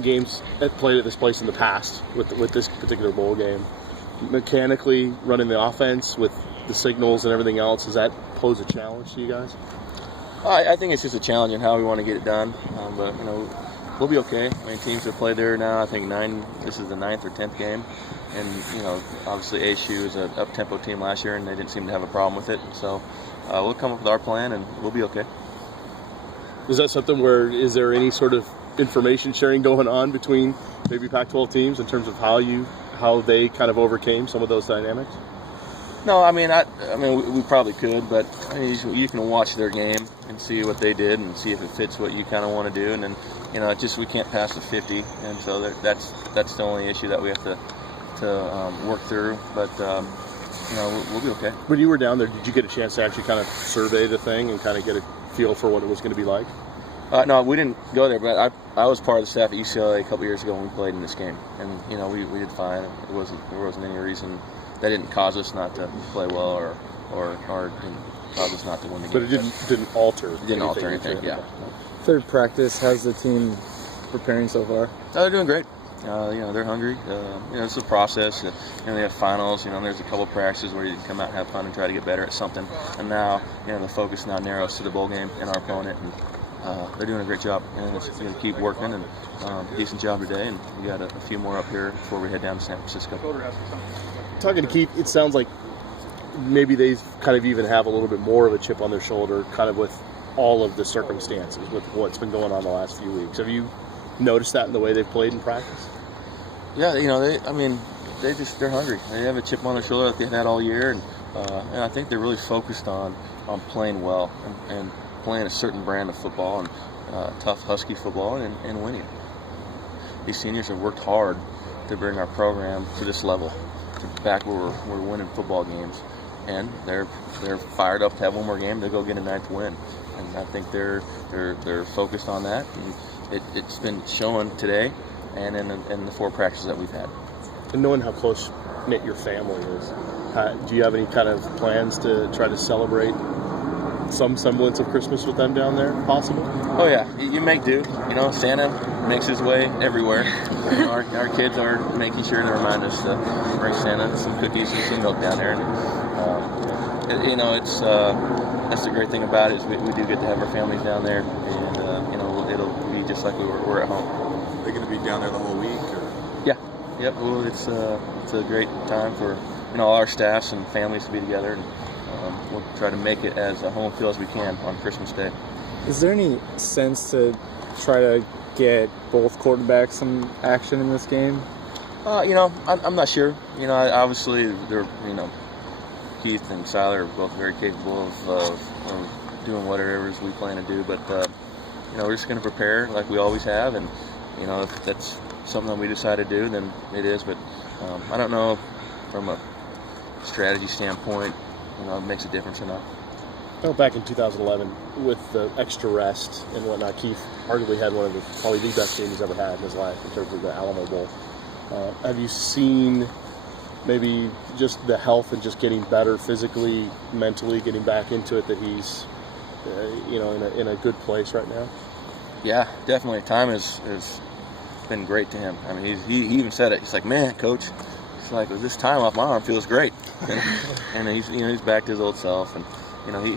games played at this place in the past with this particular bowl game. Mechanically running the offense with the signals and everything else, does that pose a challenge to you guys? I think it's just a challenge in how we want to get it done, but we'll be okay. I mean, teams have played there now. I think this is the 9th or 10th game, and obviously ASU is an up-tempo team last year, and they didn't seem to have a problem with it. So we'll come up with our plan, and we'll be okay. Is that something is there any sort of information sharing going on between maybe Pac-12 teams in terms of how they kind of overcame some of those dynamics? No, I mean, we probably could, but you can watch their game and see what they did and see if it fits what you kind of want to do, and then we can't pass the 50, and so that's the only issue that we have to work through. But we'll be okay. When you were down there, did you get a chance to actually kind of survey the thing and kind of get a feel for what it was going to be like? No, we didn't go there, but I was part of the staff at UCLA a couple years ago when we played in this game, and we did fine. There wasn't any reason that didn't cause us not to play well or didn't cause us not to win the game. But it didn't alter. It didn't alter anything. Yeah. Third practice, how's the team preparing so far? They're doing great. They're hungry. It's a process. They have finals. There's a couple of practices where you can come out and have fun and try to get better at something. And now, the focus now narrows to the bowl game and our opponent. And they're doing a great job. And it's going to keep working and decent job today. And we got a few more up here before we head down to San Francisco. Talking to Keith, it sounds like maybe they kind of even have a little bit more of a chip on their shoulder, kind of with all of the circumstances, with what's been going on the last few weeks. Have you noticed that in the way they've played in practice? Yeah, they're hungry. They have a chip on their shoulder that they've had all year, and I think they're really focused on playing well and playing a certain brand of football and tough Husky football and winning. These seniors have worked hard to bring our program to this level, to back where we're winning football games, and they're fired up to have one more game to go get a 9th win, and I think they're focused on that, and it's been showing today and in the 4 practices that we've had. And knowing how close knit your family is, do you have any kind of plans to try to celebrate some semblance of Christmas with them down there, possible? Oh yeah, you make do. Santa makes his way everywhere. Our kids are making sure to remind us to bring Santa some cookies and some milk down there. And it's that's the great thing about it is we do get to have our families down there, and it'll be just like we're at home. Are they going to be down there the whole week? Or? Yeah. Yep. Well, it's a great time for all our staffs and families to be together, and we'll try to make it as a home feel as we can on Christmas Day. Is there any sense to try to get both quarterbacks some action in this game? I'm not sure. Obviously they're Keith and Siler are both very capable of doing whatever it is we plan to do, but we're just going to prepare like we always have, and if that's something that we decide to do, then it is. But I don't know from a strategy standpoint, it makes a difference or not. Well, back in 2011, with the extra rest and whatnot, Keith arguably had probably the best game he's ever had in his life in terms of the Alamo Bowl. Have you seen maybe just the health and just getting better physically, mentally, getting back into it, that he's in a good place right now? Yeah, definitely. Time has been great to him. I mean, he even said it. He's like, man, Coach, it's like, this time off my arm feels great. And he's back to his old self. And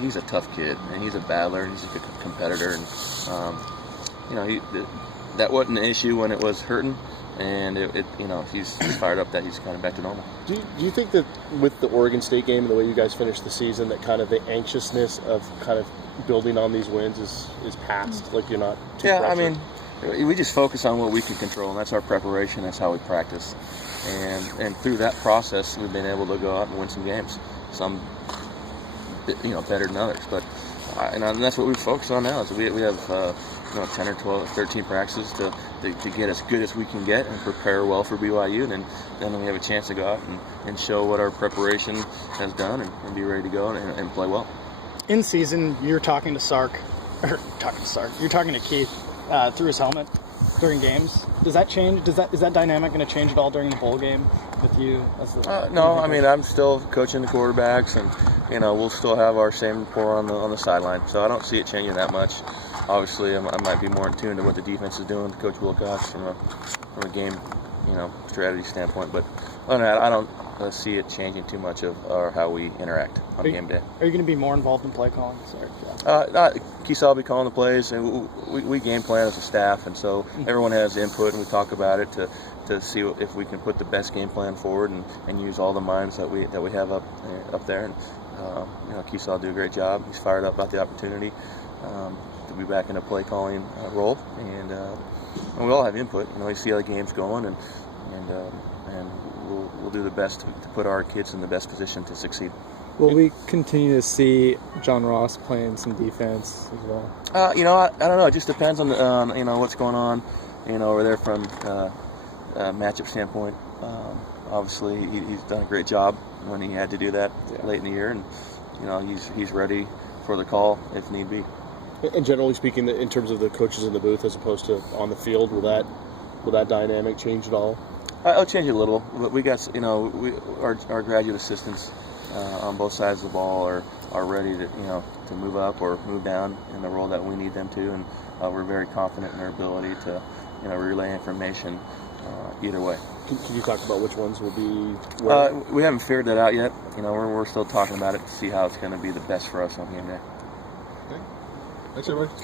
he's a tough kid, and he's a battler, and he's a good competitor. And that wasn't an issue when it was hurting. And he's fired up that he's kind of back to normal. Do you think that with the Oregon State game and the way you guys finished the season, that kind of the anxiousness of kind of building on these wins is past? Like, you're not too pressured? I mean, we just focus on what we can control, and that's our preparation. That's how we practice. And through that process, we've been able to go out and win some games. Some, better than others. But and that's what we focus on now. Is we have 10 or 12, 13 practices to get as good as we can get and prepare well for BYU, and then we have a chance to go out and show what our preparation has done and be ready to go and play well. In season, you're talking to you're talking to Keith through his helmet during games. Does that change? Is that dynamic going to change at all during the bowl game with you? No, I mean, I'm still coaching the quarterbacks, and we'll still have our same rapport on the sideline, so I don't see it changing that much. obviously, I might be more in tune to what the defense is doing, Coach Wilcox, from a game, strategy standpoint. But other than that, I don't see it changing too much of how we interact on game day. Are you going to be more involved in play calling? Sorry. Keeshaw will be calling the plays, and we game plan as a staff, and so everyone has input, and we talk about it to see if we can put the best game plan forward and use all the minds that we have up there. And Keeshaw will do a great job. He's fired up about the opportunity to be back in a play calling role, and we all have input. You see how the game's going, and we'll do the best to put our kids in the best position to succeed. Will we continue to see John Ross playing some defense as well? I don't know. It just depends on what's going on, over there from a matchup standpoint. Obviously, he's done a great job when he had to do that late in the year, and he's ready for the call if need be. And generally speaking, in terms of the coaches in the booth as opposed to on the field, will that dynamic change at all? I'll change it a little, but we got our graduate assistants on both sides of the ball are ready to move up or move down in the role that we need them to, and we're very confident in their ability to relay information either way. Can you talk about which ones will be where? We haven't figured that out yet. We're still talking about it to see how it's going to be the best for us on game day. Okay. Thanks, everybody.